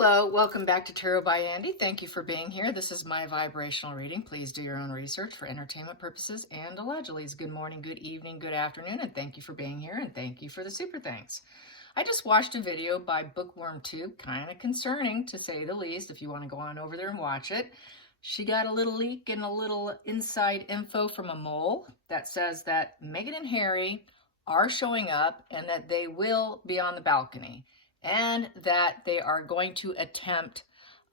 Hello, welcome back to Tarot by Andy. Thank you for being here. This is my vibrational reading. Please do your own research for entertainment purposes and allegedly. Good morning, good evening, good afternoon, and thank you for being here, and thank you for the super thanks. I just watched a video by BookwormTube, kind of concerning to say the least, if you want to go on over there and watch it. She got a little leak and a little inside info from a mole that says that Meghan and Harry are showing up and that they will be on the balcony, and that they are going to attempt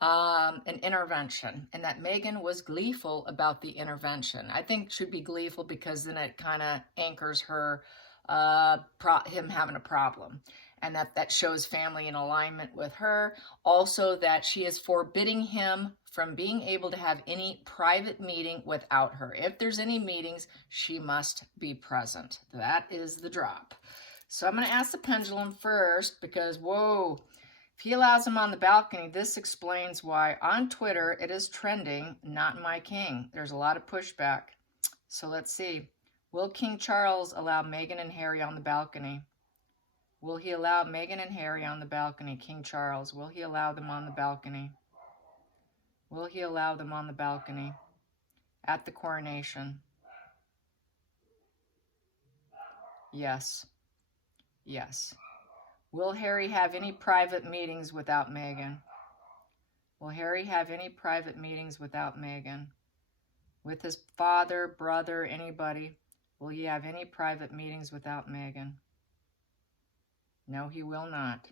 an intervention, and that Meghan was gleeful about the intervention. I think should be gleeful because then it kind of anchors her, him having a problem, and that shows family in alignment with her. Also that she is forbidding him from being able to have any private meeting without her. If there's any meetings, she must be present. That is the drop. So I'm going to ask the pendulum first because, whoa, if he allows him on the balcony, this explains why on Twitter it is trending, not my king. There's a lot of pushback. So let's see. Will King Charles allow Meghan and Harry on the balcony? Will he allow Meghan and Harry on the balcony? King Charles, will he allow them on the balcony? Will he allow them on the balcony at the coronation? Yes. Yes. Will Harry have any private meetings without Meghan? Will Harry have any private meetings without Meghan? With his father, brother, anybody? Will he have any private meetings without Meghan? No, he will not.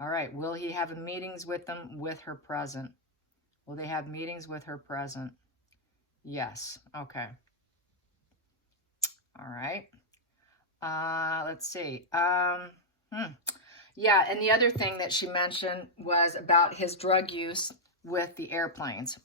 All right. Will he have meetings with them with her present? Will they have meetings with her present? Yes. Okay. All right. Let's see. Yeah, and the other thing that she mentioned was about his drug use with the airplanes.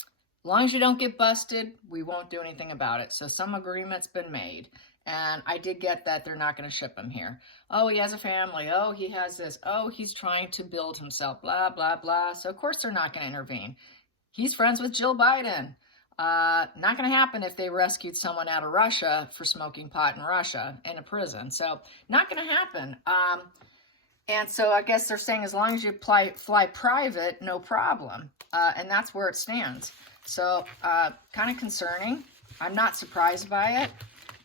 As long as you don't get busted, we won't do anything about it. So some agreement's been made. And I did get that they're not going to ship him here. Oh, he has a family. Oh, he has this. Oh, he's trying to build himself. Blah, blah, blah. So, of course, they're not going to intervene. He's friends with Jill Biden. Not going to happen if they rescued someone out of Russia for smoking pot in Russia in a prison. So not going to happen. And so I guess they're saying as long as you fly private, no problem. And that's where it stands. So kind of concerning. I'm not surprised by it,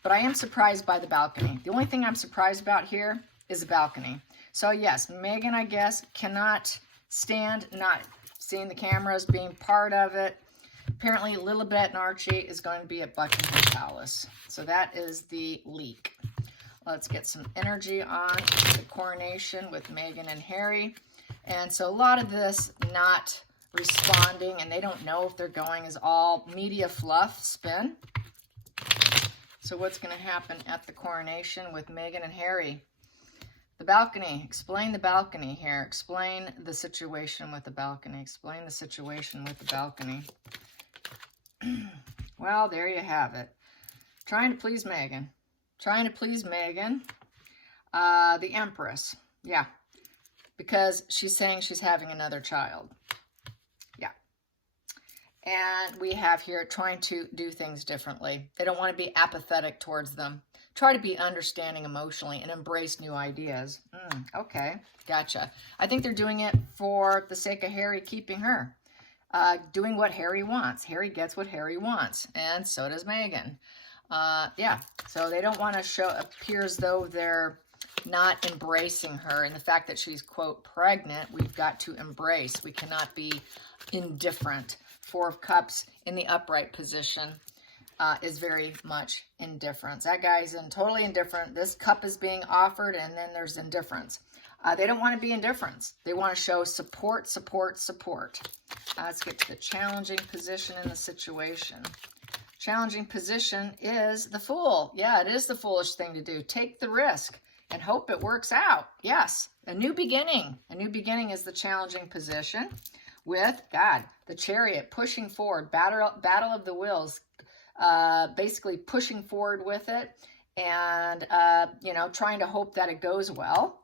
but I am surprised by the balcony. The only thing I'm surprised about here is the balcony. So yes, Meghan, I guess, cannot stand not seeing the cameras, being part of it. Apparently, Lilibet and Archie is going to be at Buckingham Palace. So that is the leak. Let's get some energy on the coronation with Meghan and Harry. And so a lot of this not responding, and they don't know if they're going, is all media fluff spin. So what's going to happen at the coronation with Meghan and Harry? The balcony. Explain the balcony here. Explain the situation with the balcony. Explain the situation with the balcony. Well, there you have it. Trying to please Meghan. Trying to please Meghan. The Empress. Yeah. Because she's saying she's having another child. Yeah. And we have here trying to do things differently. They don't want to be apathetic towards them. Try to be understanding emotionally and embrace new ideas. Okay. Gotcha. I think they're doing it for the sake of Harry keeping her. Doing what Harry wants. Harry gets what Harry wants, and so does Meghan. Yeah, so they don't want to appear as though they're not embracing her, and the fact that she's, quote, pregnant, we've got to embrace. We cannot be indifferent. Four of Cups in the upright position is very much indifference. That guy's totally indifferent. This cup is being offered, and then there's indifference. They don't want to be indifference. They want to show support, support, support. Let's get to the challenging position in the situation. Challenging position is the Fool. Yeah, it is the foolish thing to do. Take the risk and hope it works out. Yes, a new beginning. A new beginning is the challenging position with, God, the Chariot pushing forward. Battle of the wills. Basically pushing forward with it and, trying to hope that it goes well.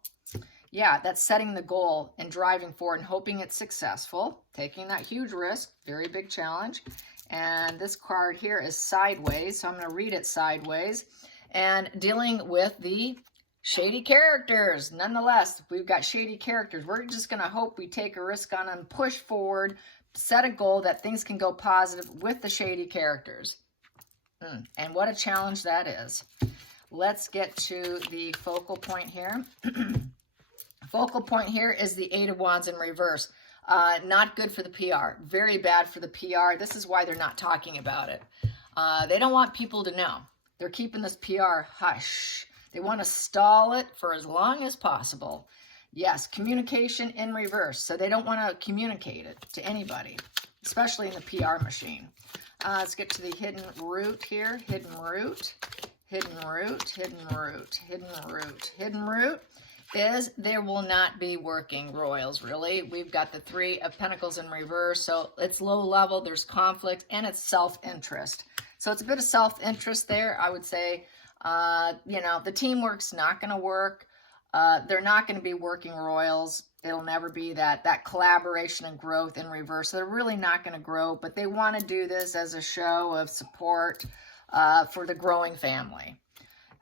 Yeah, that's setting the goal and driving forward and hoping it's successful. Taking that huge risk, very big challenge. And this card here is sideways, so I'm going to read it sideways. And dealing with the Shady characters. Nonetheless, we've got shady characters. We're just going to hope we take a risk on them, push forward, set a goal that things can go positive with the shady characters. And what a challenge that is. Let's get to the focal point here. Focal point here is the Eight of Wands in reverse. Not good for the PR. Very bad for the PR. This is why they're not talking about it. They don't want people to know. They're keeping this PR hush. They want to stall it for as long as possible. Yes, communication in reverse. So they don't want to communicate it to anybody, especially in the PR machine. Let's get to the hidden root here. Hidden root, hidden root, hidden root, hidden root. Hidden root is there will not be working royals, really. We've got the Three of Pentacles in reverse, so it's low level, there's conflict, and it's self-interest. So it's a bit of self-interest there, I would say. You know, the teamwork's not going to work. They're not going to be working royals. It'll never be that collaboration and growth in reverse. So they're really not going to grow, but they want to do this as a show of support for the growing family.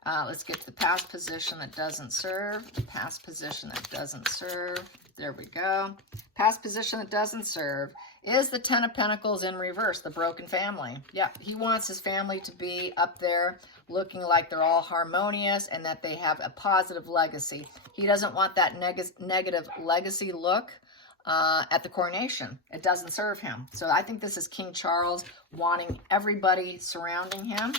Let's get to the past position that doesn't serve. The past position that doesn't serve. There we go. Past position that doesn't serve is the Ten of Pentacles in reverse, the broken family. Yeah, he wants his family to be up there looking like they're all harmonious and that they have a positive legacy. He doesn't want that negative legacy look at the coronation. It doesn't serve him. So I think this is King Charles wanting everybody surrounding him.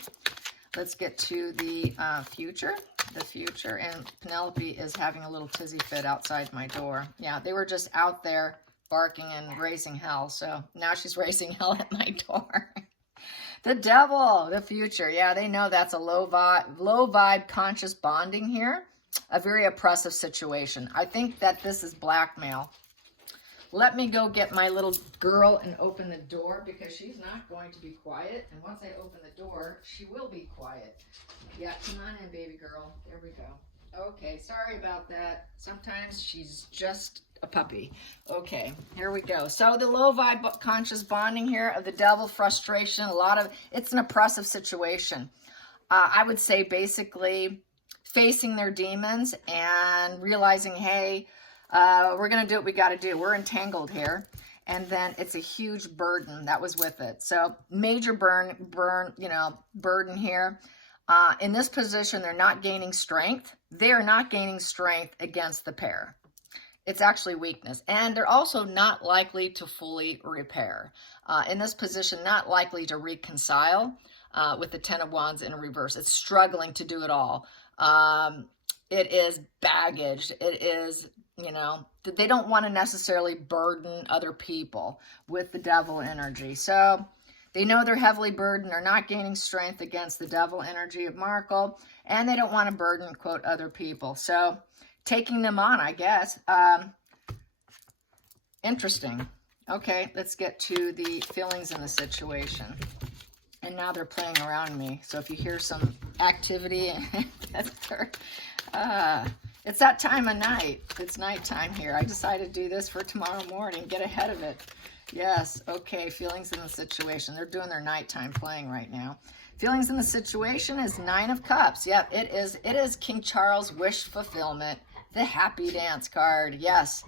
Let's get to the future. The future, and Penelope is having a little tizzy fit outside my door. Yeah, they were just out there barking and raising hell. So now she's raising hell at my door. The devil, the future. Yeah, they know that's a low vibe conscious bonding here. A very oppressive situation. I think that this is blackmail. Let me go get my little girl and open the door because she's not going to be quiet. And once I open the door, she will be quiet. Yeah, come on in, baby girl. There we go. Okay, sorry about that. Sometimes she's just a puppy. Okay, here we go. So the low vibe conscious bonding here of the devil, frustration, it's an oppressive situation. I would say basically facing their demons and realizing, hey, we're going to do what we got to do. We're entangled here. And then it's a huge burden that was with it. So major burden here. In this position, they're not gaining strength. They are not gaining strength against the pair. It's actually weakness. And they're also not likely to fully repair. In this position, not likely to reconcile with the Ten of Wands in reverse. It's struggling to do it all. It is baggage. It is, you know, they don't want to necessarily burden other people with the devil energy. So they know they're heavily burdened. They're not gaining strength against the devil energy of Harkle. And they don't want to burden, quote, other people. So taking them on, I guess. Interesting. Okay, let's get to the feelings in the situation. And now they're playing around me. So if you hear some activity, that's their... it's that time of night. It's nighttime here. I decided to do this for tomorrow morning. Get ahead of it. Yes. Okay. Feelings in the situation. They're doing their nighttime playing right now. Feelings in the situation is Nine of Cups. Yep. It is King Charles' wish fulfillment. The happy dance card. Yes.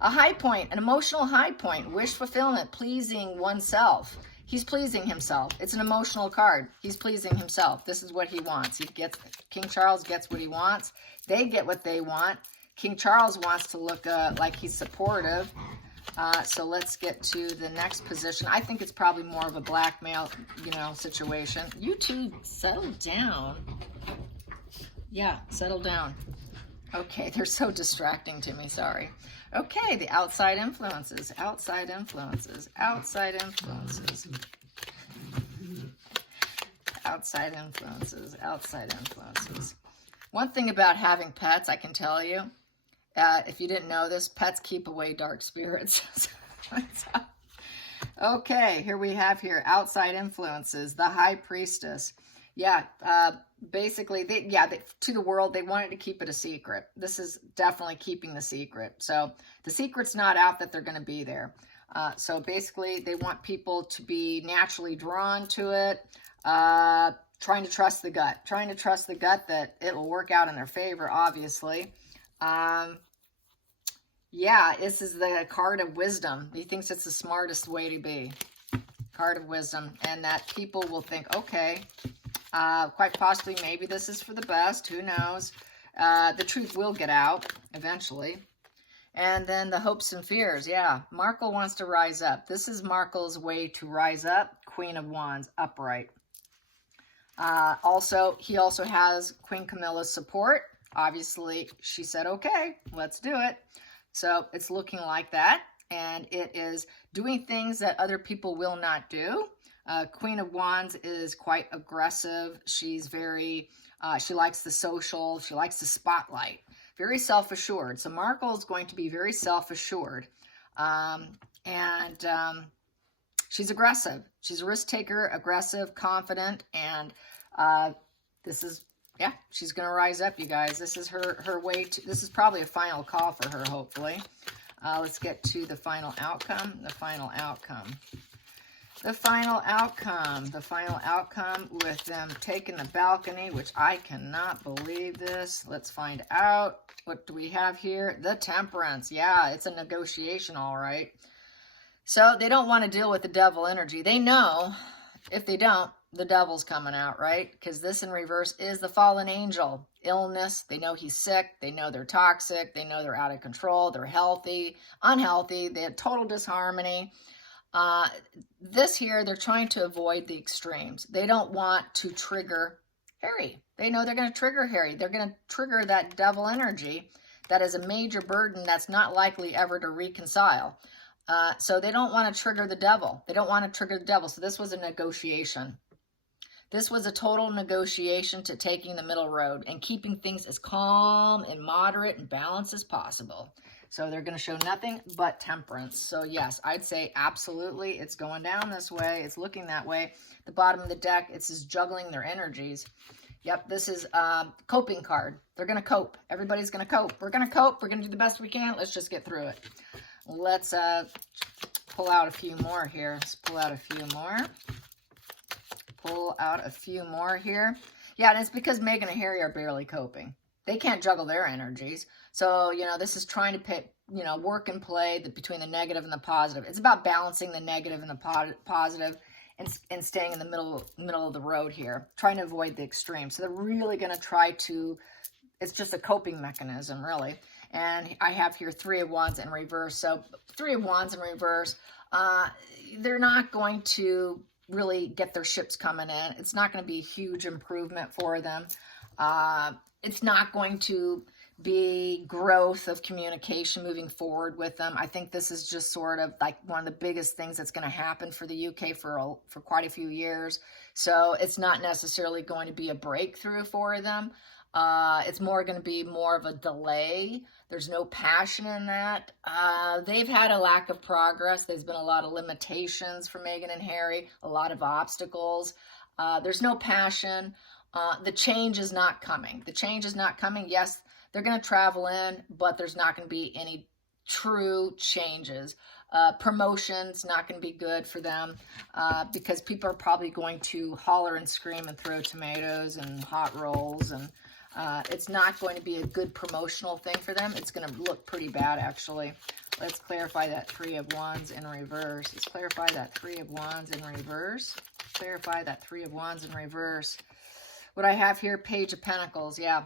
A high point, an emotional high point. Wish fulfillment. Pleasing oneself. He's pleasing himself. It's an emotional card. He's pleasing himself. This is what he wants. King Charles gets what he wants. They get what they want. King Charles wants to look like he's supportive. So let's get to the next position. I think it's probably more of a blackmail, situation. You two, settle down. Yeah, settle down. Okay, they're so distracting to me. Sorry. Okay, the outside influences, outside influences, outside influences, outside influences, outside influences. One thing about having pets, I can tell you, if you didn't know this, pets keep away dark spirits. Okay, here we have outside influences, the High Priestess. Yeah, basically, to the world, they wanted to keep it a secret. This is definitely keeping the secret. So the secret's not out that they're going to be there. So basically, they want people to be naturally drawn to it. trying to trust the gut. Trying to trust the gut that it'll work out in their favor, obviously. Yeah, this is the card of wisdom. He thinks it's the smartest way to be. Card of wisdom. And that people will think, okay, quite possibly maybe this is for the best. Who knows? The truth will get out eventually. And then the hopes and fears. Yeah, Harkle wants to rise up. This is Harkle's way to rise up. Queen of Wands, upright. He also has Queen Camilla's support. Obviously, she said, okay, let's do it. So it's looking like that. And it is doing things that other people will not do. Queen of Wands is quite aggressive. She's very, she likes the social. She likes the spotlight. Very self-assured. So Harkle is going to be very self-assured. She's aggressive. She's a risk taker, aggressive, confident, and this is, yeah, she's going to rise up, you guys. This is her way to, this is probably a final call for her, hopefully. Let's get to the final outcome. The final outcome. The final outcome. The final outcome with them taking the balcony, which I cannot believe this. Let's find out. What do we have here? The Temperance. Yeah, it's a negotiation, all right. So they don't want to deal with the devil energy. They know if they don't, the devil's coming out, right? Because this in reverse is the fallen angel. Illness. They know he's sick. They know they're toxic. They know they're out of control. They're healthy, unhealthy. They have total disharmony. This here, they're trying to avoid the extremes. They don't want to trigger Harry. They know they're going to trigger Harry. They're going to trigger that devil energy that is a major burden that's not likely ever to reconcile. So they don't want to trigger the devil. They don't want to trigger the devil. So this was a negotiation. This was a total negotiation to taking the middle road and keeping things as calm and moderate and balanced as possible. So they're going to show nothing but temperance. So yes, I'd say absolutely it's going down this way. It's looking that way. The bottom of the deck, it's just juggling their energies. Yep, this is a coping card. They're going to cope. Everybody's going to cope. We're going to cope. We're going to do the best we can. Let's just get through it. Let's pull out a few more here. Let's pull out a few more. Pull out a few more here. Yeah, and it's because Meghan and Harry are barely coping. They can't juggle their energies. So, you know, this is trying to pit, you know, work and play between the negative and the positive. It's about balancing the negative and the positive and staying in the middle of the road here, trying to avoid the extremes. So they're really going to try to, it's just a coping mechanism, really. And I have here 3 of Wands in reverse. So 3 of Wands in reverse, they're not going to really get their ships coming in. It's not going to be a huge improvement for them. It's not going to be growth of communication moving forward with them. I think this is just sort of like one of the biggest things that's going to happen for the UK for quite a few years. So it's not necessarily going to be a breakthrough for them. It's more going to be more of a delay. There's no passion in that. They've had a lack of progress. There's been a lot of limitations for Meghan and Harry, a lot of obstacles. There's no passion. The change is not coming. The change is not coming. Yes, they're going to travel in, but there's not going to be any true changes. Promotion's not going to be good for them because people are probably going to holler and scream and throw tomatoes and hot rolls, and it's not going to be a good promotional thing for them. It's going to look pretty bad, actually. Let's clarify that 3 of Wands in reverse. Let's clarify that 3 of Wands in reverse. Clarify that 3 of Wands in reverse. What I have here, Page of Pentacles, yeah.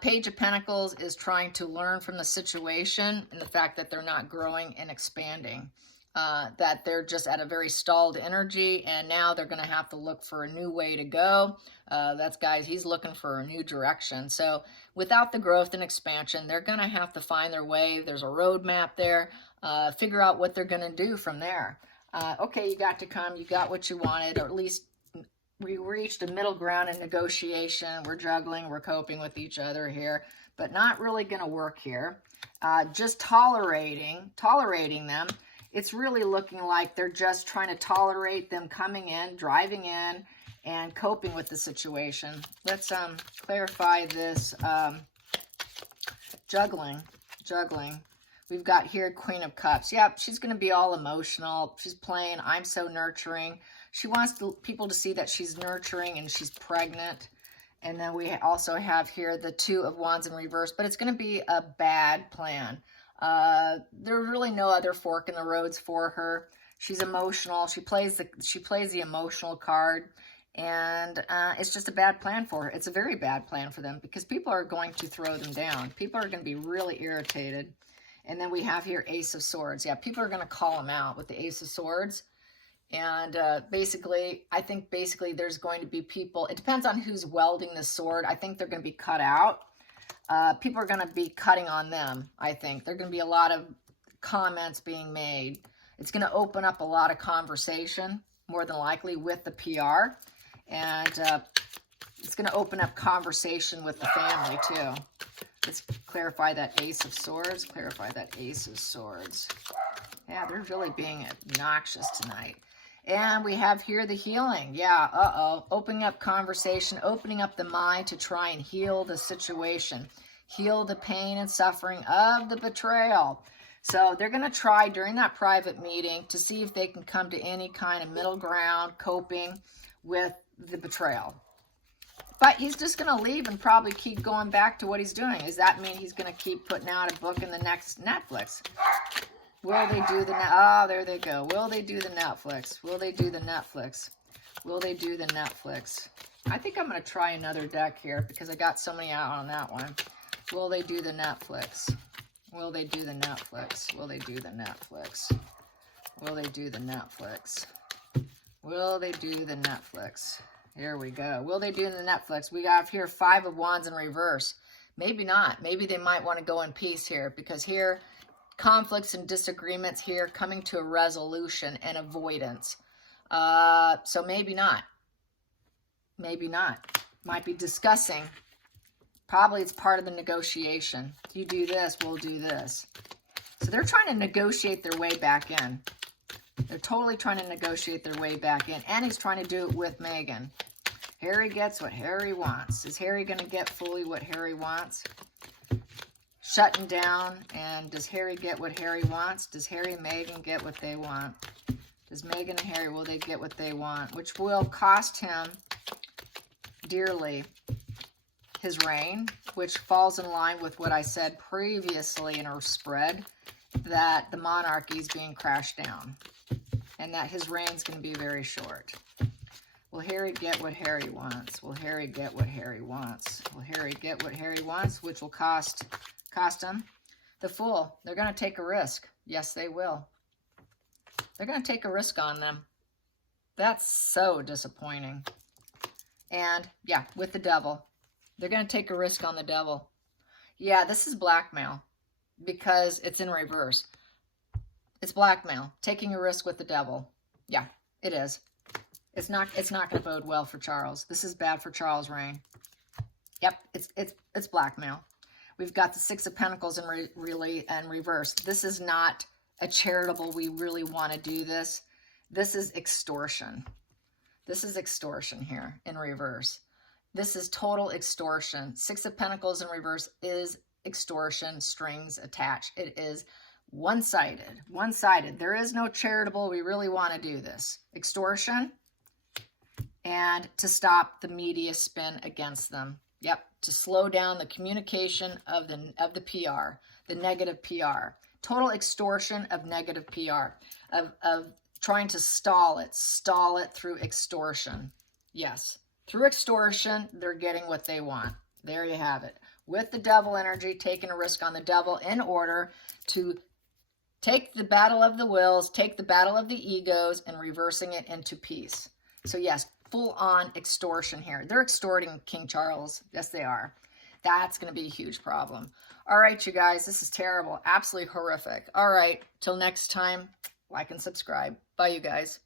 Page of Pentacles is trying to learn from the situation and the fact that they're not growing and expanding. That they're just at a very stalled energy, and now they're going to have to look for a new way to go. Guys, he's looking for a new direction. So without the growth and expansion, they're going to have to find their way. There's a roadmap there. Figure out what they're going to do from there. Okay, you got to come. You got what you wanted, or at least we reached a middle ground in negotiation. We're juggling. We're coping with each other here, but not really going to work here. Just tolerating them. It's really looking like they're just trying to tolerate them coming in, driving in, and coping with the situation. Let's clarify this juggling. We've got here Queen of Cups. Yep, she's going to be all emotional. She's playing, I'm so nurturing. She wants people to see that she's nurturing and she's pregnant. And then we also have here the Two of Wands in reverse, but it's going to be a bad plan. There's really no other fork in the roads for her. She's emotional. She plays the emotional card, and it's just a bad plan for her. It's a very bad plan for them because people are going to throw them down. People are going to be really irritated. And then we have here Ace of Swords. Yeah, people are going to call them out with the Ace of Swords. And basically, I think basically there's going to be people, it depends on who's welding the sword. I think they're going to be cut out. People are going to be cutting on them, I think. There are going to be a lot of comments being made. It's going to open up a lot of conversation, more than likely, with the PR. And it's going to open up conversation with the family, too. Let's clarify that Ace of Swords. Clarify that Ace of Swords. Yeah, they're really being obnoxious tonight. And we have here the healing. Yeah, opening up conversation, opening up the mind to try and heal the situation. Heal the pain and suffering of the betrayal. So they're going to try during that private meeting to see if they can come to any kind of middle ground coping with the betrayal. But he's just going to leave and probably keep going back to what he's doing. Does that mean he's going to keep putting out a book in the next Netflix? Will they do the, oh, there they go. Will they do the Netflix? Will they do the Netflix? Will they do the Netflix? I think I'm going to try another deck here because I got so many out on that one. Will they do the Netflix? Will they do the Netflix? Will they do the Netflix? Will they do the Netflix? Will they do the Netflix? Here we go. Will they do the Netflix? We got here Five of Wands in reverse. Maybe not. Maybe they might want to go in peace here because here, conflicts and disagreements here, coming to a resolution and avoidance. So maybe not. Maybe not. Might be discussing. Probably it's part of the negotiation. You do this, we'll do this. So they're trying to negotiate their way back in. They're totally trying to negotiate their way back in. And he's trying to do it with Meghan. Harry gets what Harry wants. Is Harry going to get fully what Harry wants? Shutting down. And does Harry get what Harry wants? Does Harry and Meghan get what they want? Does Meghan and Harry, will they get what they want? Which will cost him dearly his reign, which falls in line with what I said previously in our spread, that the monarchy is being crashed down and that his reign's going to be very short. Will Harry get what Harry wants? Will Harry get what Harry wants? Will Harry get what Harry wants, which will cost him the Fool? They're going to take a risk. Yes, they will. They're going to take a risk on them. That's so disappointing. And yeah, with the Devil. They're going to take a risk on the Devil. Yeah, this is blackmail because it's in reverse. It's blackmail, taking a risk with the Devil. Yeah, it is. It's not going to bode well for Charles. This is bad for Charles' reign. Yep, it's blackmail. We've got the Six of Pentacles in reverse. This is not a charitable, we really want to do this. This is extortion. This is extortion here in reverse. This is total extortion. Six of Pentacles in reverse is extortion, strings attached. It is one-sided. One-sided. There is no charitable, we really want to do this. Extortion. And to stop the media spin against them. Yep, to slow down the communication of the PR, the negative PR. Total extortion of negative PR, of trying to stall it through extortion. Yes, through extortion, they're getting what they want. There you have it. With the Devil energy, taking a risk on the Devil in order to take the battle of the wills, take the battle of the egos, and reversing it into peace. So yes, full-on extortion here. They're extorting King Charles. Yes, they are. That's going to be a huge problem. All right, you guys, this is terrible. Absolutely horrific. All right, till next time, like and subscribe. Bye, you guys.